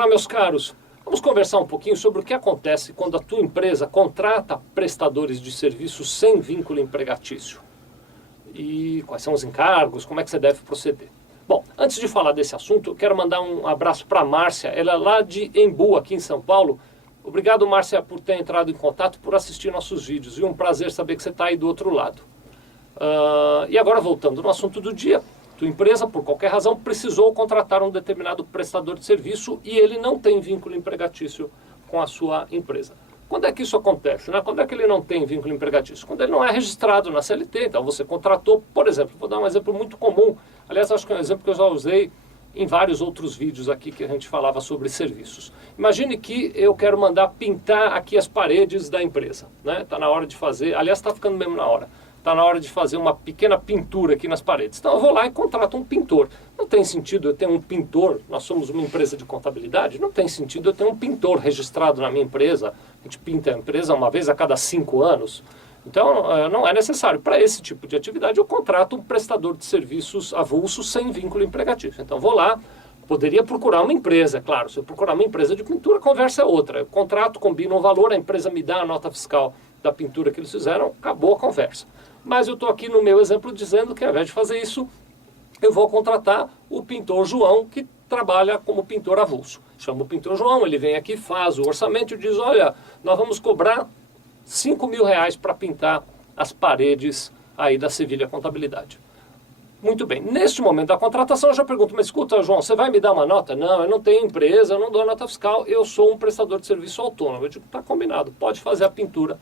Olá, meus caros. Vamos conversar um pouquinho sobre o que acontece quando a tua empresa contrata prestadores de serviços sem vínculo empregatício. E quais são os encargos, como é que você deve proceder. Bom, antes de falar desse assunto, eu quero mandar um abraço para a Márcia, ela é lá de Embu, aqui em São Paulo. Obrigado, Márcia, por ter entrado em contato, por assistir nossos vídeos. E um prazer saber que você está aí do outro lado. E agora, voltando no assunto do dia, tua empresa, por qualquer razão, precisou contratar um determinado prestador de serviço e ele não tem vínculo empregatício com a sua empresa. Quando é que isso acontece, né? Quando é que ele não tem vínculo empregatício? Quando ele não é registrado na CLT. Então você contratou, por exemplo, vou dar um exemplo muito comum. Aliás, acho que é um exemplo que eu já usei em vários outros vídeos aqui que a gente falava sobre serviços. Imagine que eu quero mandar pintar aqui as paredes da empresa, né? Está na hora de fazer, aliás, está ficando mesmo na hora. Está na hora de fazer uma pequena pintura aqui nas paredes. Então eu vou lá e contrato um pintor. Não tem sentido eu ter um pintor, nós somos uma empresa de contabilidade, não tem sentido eu ter um pintor registrado na minha empresa. A gente pinta a empresa uma vez a cada 5 anos. Então não é necessário. Para esse tipo de atividade eu contrato um prestador de serviços avulso sem vínculo empregatício. Então vou lá, poderia procurar uma empresa, claro. Se eu procurar uma empresa de pintura, a conversa é outra. Eu contrato, combino um valor, a empresa me dá a nota fiscal da pintura que eles fizeram, acabou a conversa. Mas eu estou aqui no meu exemplo dizendo que ao invés de fazer isso, eu vou contratar o pintor João, que trabalha como pintor avulso. Chama o pintor João, ele vem aqui, faz o orçamento e diz, olha, nós vamos cobrar R$5.000 para pintar as paredes aí da Sevilha Contabilidade. Muito bem, neste momento da contratação eu já pergunto, mas escuta, João, você vai me dar uma nota? Não, eu não tenho empresa, eu não dou nota fiscal, eu sou um prestador de serviço autônomo. Eu digo, está combinado, pode fazer a pintura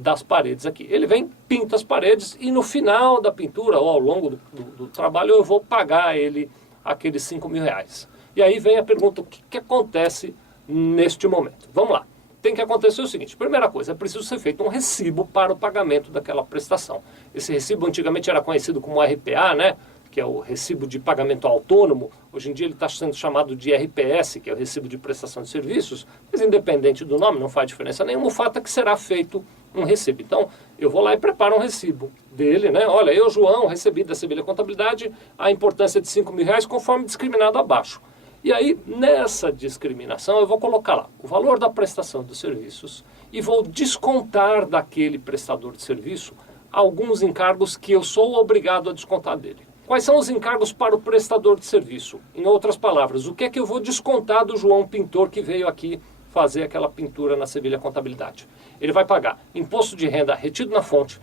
das paredes aqui. Ele vem, pinta as paredes e no final da pintura, ou ao longo do trabalho, eu vou pagar ele aqueles R$5.000. E aí vem a pergunta, o que acontece neste momento? Vamos lá. Tem que acontecer o seguinte, primeira coisa, é preciso ser feito um recibo para o pagamento daquela prestação. Esse recibo antigamente era conhecido como RPA, né? Que é o recibo de pagamento autônomo. Hoje em dia ele está sendo chamado de RPS, que é o recibo de prestação de serviços, mas independente do nome, não faz diferença nenhuma, o fato é que será feito um recibo. Então, eu vou lá e preparo um recibo dele, né? Olha, eu, João, recebi da Sevilha Contabilidade a importância de R$5.000 conforme discriminado abaixo. E aí, nessa discriminação, eu vou colocar lá o valor da prestação dos serviços e vou descontar daquele prestador de serviço alguns encargos que eu sou obrigado a descontar dele. Quais são os encargos para o prestador de serviço? Em outras palavras, o que é que eu vou descontar do João Pintor que veio aqui fazer aquela pintura na Sevilha Contabilidade? Ele vai pagar imposto de renda retido na fonte.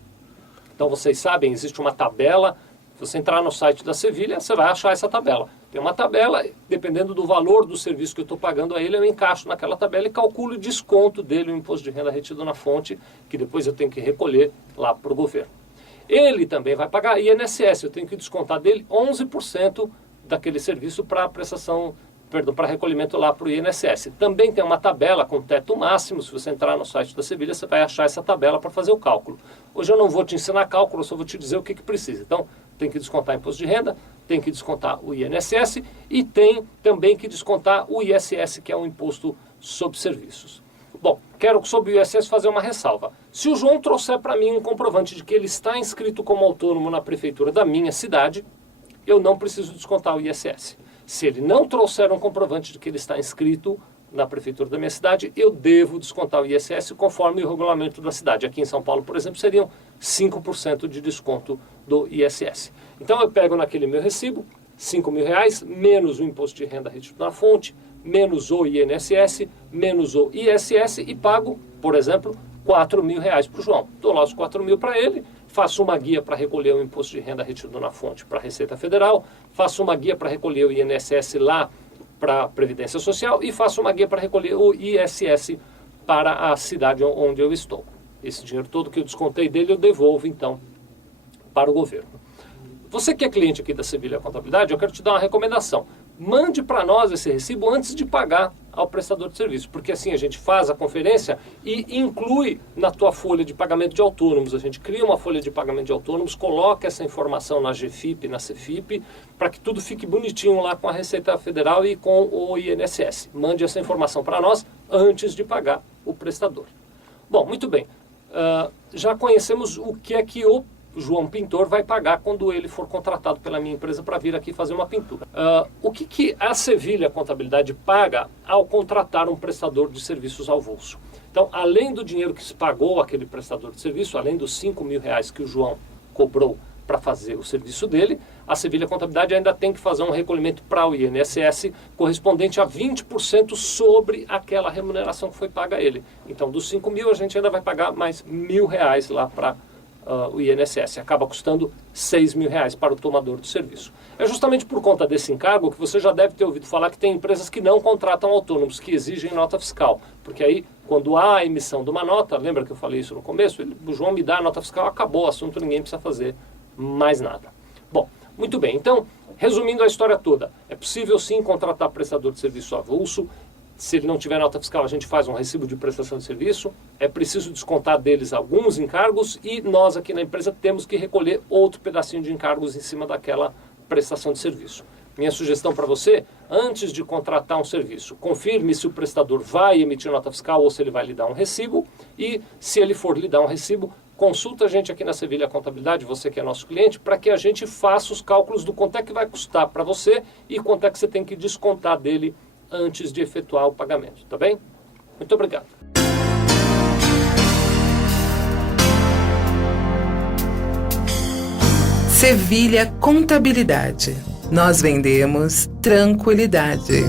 Então vocês sabem, existe uma tabela. Se você entrar no site da Sevilha, você vai achar essa tabela. Tem uma tabela, dependendo do valor do serviço que eu estou pagando a ele, eu encaixo naquela tabela e calculo o desconto dele, o imposto de renda retido na fonte, que depois eu tenho que recolher lá para o governo. Ele também vai pagar INSS, eu tenho que descontar dele 11% daquele serviço para prestação, para recolhimento lá para o INSS. Também tem uma tabela com teto máximo, se você entrar no site da Sevilha, você vai achar essa tabela para fazer o cálculo. Hoje eu não vou te ensinar cálculo, eu só vou te dizer o que precisa. Então, tem que descontar imposto de renda, tem que descontar o INSS e tem também que descontar o ISS, que é um imposto sobre serviços. Bom, quero sobre o ISS fazer uma ressalva. Se o João trouxer para mim um comprovante de que ele está inscrito como autônomo na prefeitura da minha cidade, eu não preciso descontar o ISS. Se ele não trouxer um comprovante de que ele está inscrito na prefeitura da minha cidade, eu devo descontar o ISS conforme o regulamento da cidade. Aqui em São Paulo, por exemplo, seriam 5% de desconto do ISS. Então eu pego naquele meu recibo, R$5.000, menos o imposto de renda retido na fonte, menos o INSS, menos o ISS e pago, por exemplo, R$4.000 para o João. Dou lá os R$4.000 para ele, faço uma guia para recolher o imposto de renda retido na fonte para a Receita Federal, faço uma guia para recolher o INSS lá para a Previdência Social e faço uma guia para recolher o ISS para a cidade onde eu estou. Esse dinheiro todo que eu descontei dele eu devolvo, então, para o governo. Você que é cliente aqui da Sevilha Contabilidade, eu quero te dar uma recomendação. Mande para nós esse recibo antes de pagar ao prestador de serviço, porque assim a gente faz a conferência e inclui na tua folha de pagamento de autônomos. A gente cria uma folha de pagamento de autônomos, coloca essa informação na GFIP, na CFIP, para que tudo fique bonitinho lá com a Receita Federal e com o INSS. Mande essa informação para nós antes de pagar o prestador. Bom, muito bem. Já conhecemos o que é que o João Pintor vai pagar quando ele for contratado pela minha empresa para vir aqui fazer uma pintura. O que a Sevilha Contabilidade paga ao contratar um prestador de serviços avulso? Então, além do dinheiro que se pagou aquele prestador de serviço, além dos R$ 5.000 que o João cobrou para fazer o serviço dele, a Sevilha Contabilidade ainda tem que fazer um recolhimento para o INSS correspondente a 20% sobre aquela remuneração que foi paga a ele. Então, dos 5.000, a gente ainda vai pagar mais R$ 1.000 lá para o INSS. Acaba custando R$ 6.000 para o tomador do serviço. É justamente por conta desse encargo que você já deve ter ouvido falar que tem empresas que não contratam autônomos, que exigem nota fiscal. Porque aí, quando há a emissão de uma nota, lembra que eu falei isso no começo? O João me dá a nota fiscal, acabou o assunto, ninguém precisa fazer mais nada. Bom, muito bem. Então, resumindo a história toda, é possível sim contratar prestador de serviço avulso. Se ele não tiver nota fiscal, a gente faz um recibo de prestação de serviço. É preciso descontar deles alguns encargos e nós aqui na empresa temos que recolher outro pedacinho de encargos em cima daquela prestação de serviço. Minha sugestão para você, antes de contratar um serviço, confirme se o prestador vai emitir nota fiscal ou se ele vai lhe dar um recibo. E se ele for lhe dar um recibo, consulta a gente aqui na Sevilha Contabilidade, você que é nosso cliente, para que a gente faça os cálculos do quanto é que vai custar para você e quanto é que você tem que descontar dele antes de efetuar o pagamento, tá bem? Muito obrigado. Sevilha Contabilidade. Nós vendemos tranquilidade.